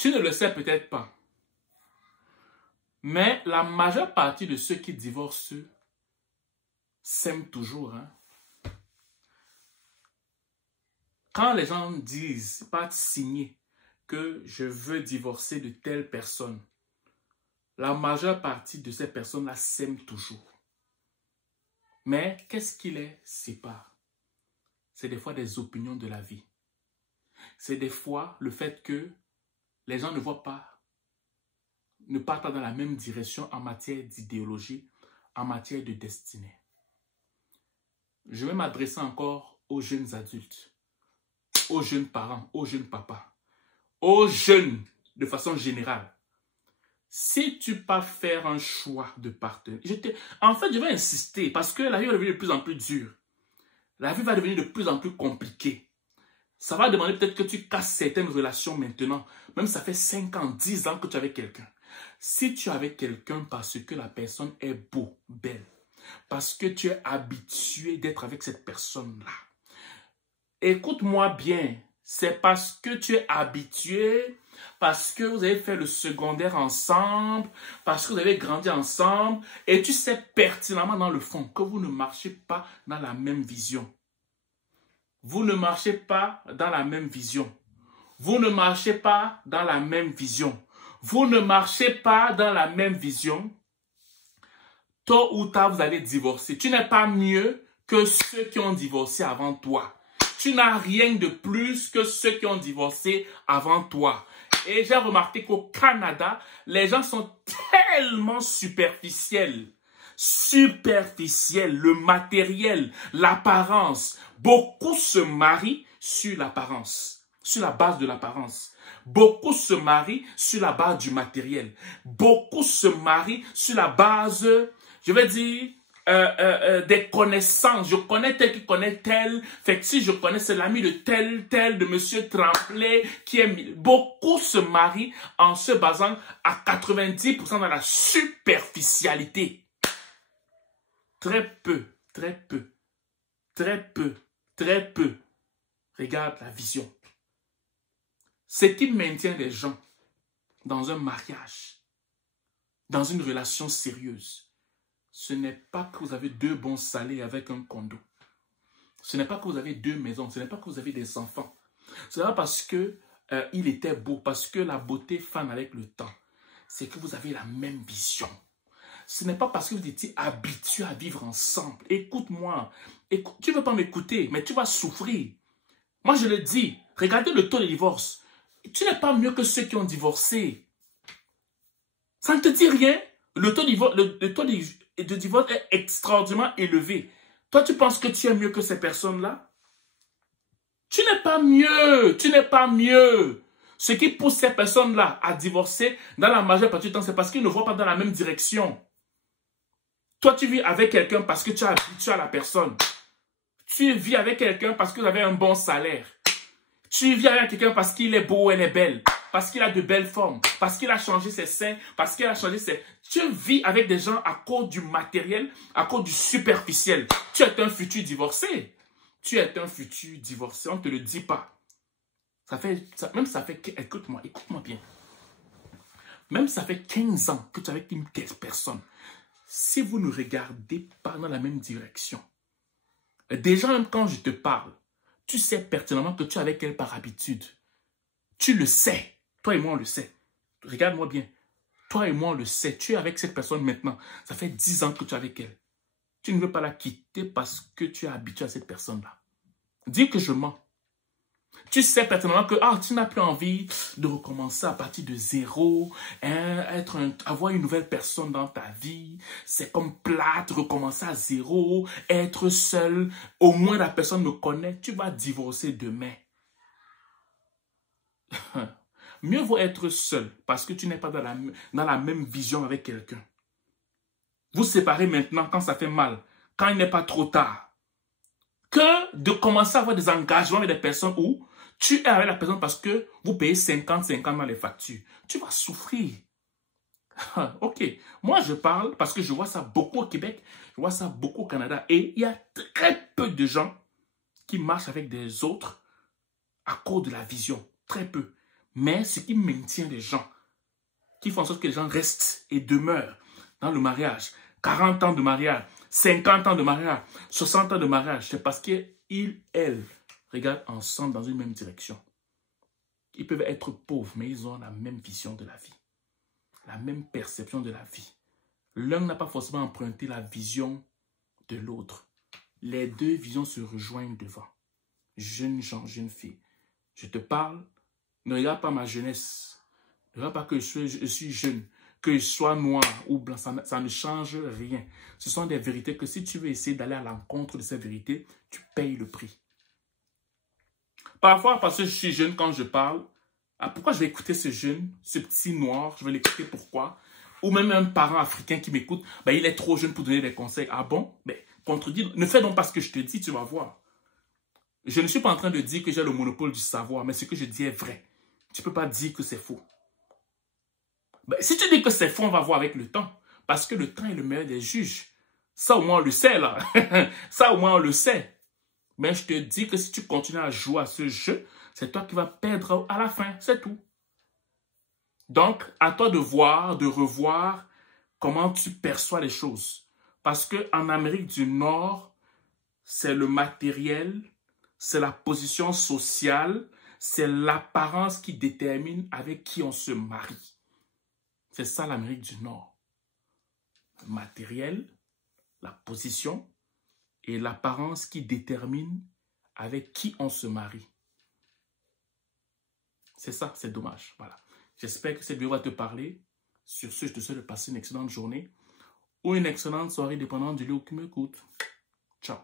Tu ne le sais peut-être pas. Mais la majeure partie de ceux qui divorcent s'aiment toujours. Hein? Quand les gens disent, pas signer, que je veux divorcer de telle personne, la majeure partie de ces personnes-là s'aiment toujours. Mais qu'est-ce qui les sépare? C'est des fois des opinions de la vie. C'est des fois le fait que les gens ne voient pas, ne partent pas dans la même direction en matière d'idéologie, en matière de destinée. Je vais m'adresser encore aux jeunes adultes, aux jeunes parents, aux jeunes papas, aux jeunes de façon générale. Si tu pars faire un choix de partenaire, en fait, je vais insister parce que la vie va devenir de plus en plus dure. La vie va devenir de plus en plus compliquée. Ça va demander peut-être que tu casses certaines relations maintenant. Même ça fait 5 ans, 10 ans que tu es avec quelqu'un. Si tu es avec quelqu'un parce que la personne est beau, belle, parce que tu es habitué d'être avec cette personne-là, écoute-moi bien, c'est parce que tu es habitué, parce que vous avez fait le secondaire ensemble, parce que vous avez grandi ensemble, et tu sais pertinemment dans le fond que vous ne marchez pas dans la même vision. Vous ne marchez pas dans la même vision. Vous ne marchez pas dans la même vision. Vous ne marchez pas dans la même vision. Tôt ou tard, vous allez divorcer. Tu n'es pas mieux que ceux qui ont divorcé avant toi. Tu n'as rien de plus que ceux qui ont divorcé avant toi. Et j'ai remarqué qu'au Canada, les gens sont tellement superficiels. Superficiels, le matériel, l'apparence. Beaucoup se marient sur l'apparence, sur la base de l'apparence. Beaucoup se marient sur la base du matériel. Beaucoup se marient sur la base, je vais dire, des connaissances. Je connais tel qui connaît tel. Fait que si je connais, c'est l'ami de tel, de monsieur Tremblay, qui est... Beaucoup se marient en se basant à 90% dans la superficialité. Très peu, très peu, très peu, très peu. Regarde la vision. Ce qui maintient les gens dans un mariage, dans une relation sérieuse, ce n'est pas que vous avez 2 bons salaires avec un condo. Ce n'est pas que vous avez 2 maisons. Ce n'est pas que vous avez des enfants. Ce n'est pas parce que il était beau, parce que la beauté fane avec le temps. C'est que vous avez la même vision. Ce n'est pas parce que vous étiez habitués à vivre ensemble. Écoute-moi. Tu ne veux pas m'écouter, mais tu vas souffrir. Moi, je le dis. Regardez le taux de divorce. Tu n'es pas mieux que ceux qui ont divorcé. Ça ne te dit rien. Le taux de divorce est extraordinairement élevé. Toi, tu penses que tu es mieux que ces personnes-là? Tu n'es pas mieux. Tu n'es pas mieux. Ce qui pousse ces personnes-là à divorcer dans la majeure partie du temps, c'est parce qu'ils ne voient pas dans la même direction. Toi, tu vis avec quelqu'un parce que tu es habitué à la personne. Tu vis avec quelqu'un parce que vous avez un bon salaire. Tu vis avec quelqu'un parce qu'il est beau, elle est belle. Parce qu'il a de belles formes. Parce qu'il a changé ses seins. Parce qu'il a changé ses... Tu vis avec des gens à cause du matériel, à cause du superficiel. Tu es un futur divorcé. Tu es un futur divorcé. On ne te le dit pas. Même ça fait... Écoute-moi bien. Même ça fait 15 ans que tu es avec une personne. Si vous ne regardez pas dans la même direction, déjà même quand je te parle, tu sais pertinemment que tu es avec elle par habitude. Tu le sais. Toi et moi, on le sait. Regarde-moi bien. Toi et moi, on le sait. Tu es avec cette personne maintenant. Ça fait 10 ans que tu es avec elle. Tu ne veux pas la quitter parce que tu es habitué à cette personne-là. Dis que je mens. Tu sais pertinemment que tu n'as plus envie de recommencer à partir de zéro, avoir une nouvelle personne dans ta vie. C'est comme plate, recommencer à zéro, être seul. Au moins la personne me connaît. Tu vas divorcer demain. Mieux vaut être seul parce que tu n'es pas dans la même vision avec quelqu'un. Vous séparez maintenant quand ça fait mal, quand il n'est pas trop tard. Que de commencer à avoir des engagements avec des personnes où tu es avec la personne parce que vous payez 50-50 dans les factures. Tu vas souffrir. Ok, moi je parle parce que je vois ça beaucoup au Québec, je vois ça beaucoup au Canada. Et il y a très peu de gens qui marchent avec des autres à cause de la vision. Très peu. Mais ce qui maintient les gens, qui font en sorte que les gens restent et demeurent dans le mariage, 40 ans de mariage, 50 ans de mariage, 60 ans de mariage, c'est parce qu'ils, elles, regardent ensemble dans une même direction. Ils peuvent être pauvres, mais ils ont la même vision de la vie, la même perception de la vie. L'un n'a pas forcément emprunté la vision de l'autre. Les deux visions se rejoignent devant. Jeunes gens, jeunes filles, je te parle, ne regarde pas ma jeunesse. Ne regarde pas que je suis jeune, que je sois noir ou blanc, ça ne change rien. Ce sont des vérités que si tu veux essayer d'aller à l'encontre de ces vérités, tu payes le prix. Parfois, parce que je suis jeune, quand je parle, pourquoi je vais écouter ce jeune, ce petit noir, je vais l'écouter pourquoi? Ou même un parent africain qui m'écoute, ben, il est trop jeune pour donner des conseils. Ah bon? Ben, contredis, ne fais donc pas ce que je te dis, tu vas voir. Je ne suis pas en train de dire que j'ai le monopole du savoir, mais ce que je dis est vrai. Tu ne peux pas dire que c'est faux. Ben, si tu dis que c'est faux, on va voir avec le temps. Parce que le temps est le meilleur des juges. Ça au moins on le sait là. Ça au moins on le sait. Mais je te dis que si tu continues à jouer à ce jeu, c'est toi qui vas perdre à la fin. C'est tout. Donc, à toi de voir, de revoir comment tu perçois les choses. Parce qu'en Amérique du Nord, c'est le matériel, c'est la position sociale, c'est l'apparence qui détermine avec qui on se marie. C'est ça l'Amérique du Nord. Le matériel, la position et l'apparence qui détermine avec qui on se marie. C'est ça, c'est dommage. Voilà. J'espère que cette vidéo va te parler. Sur ce, je te souhaite de passer une excellente journée ou une excellente soirée dépendant du lieu où tu m'écoutes. Ciao.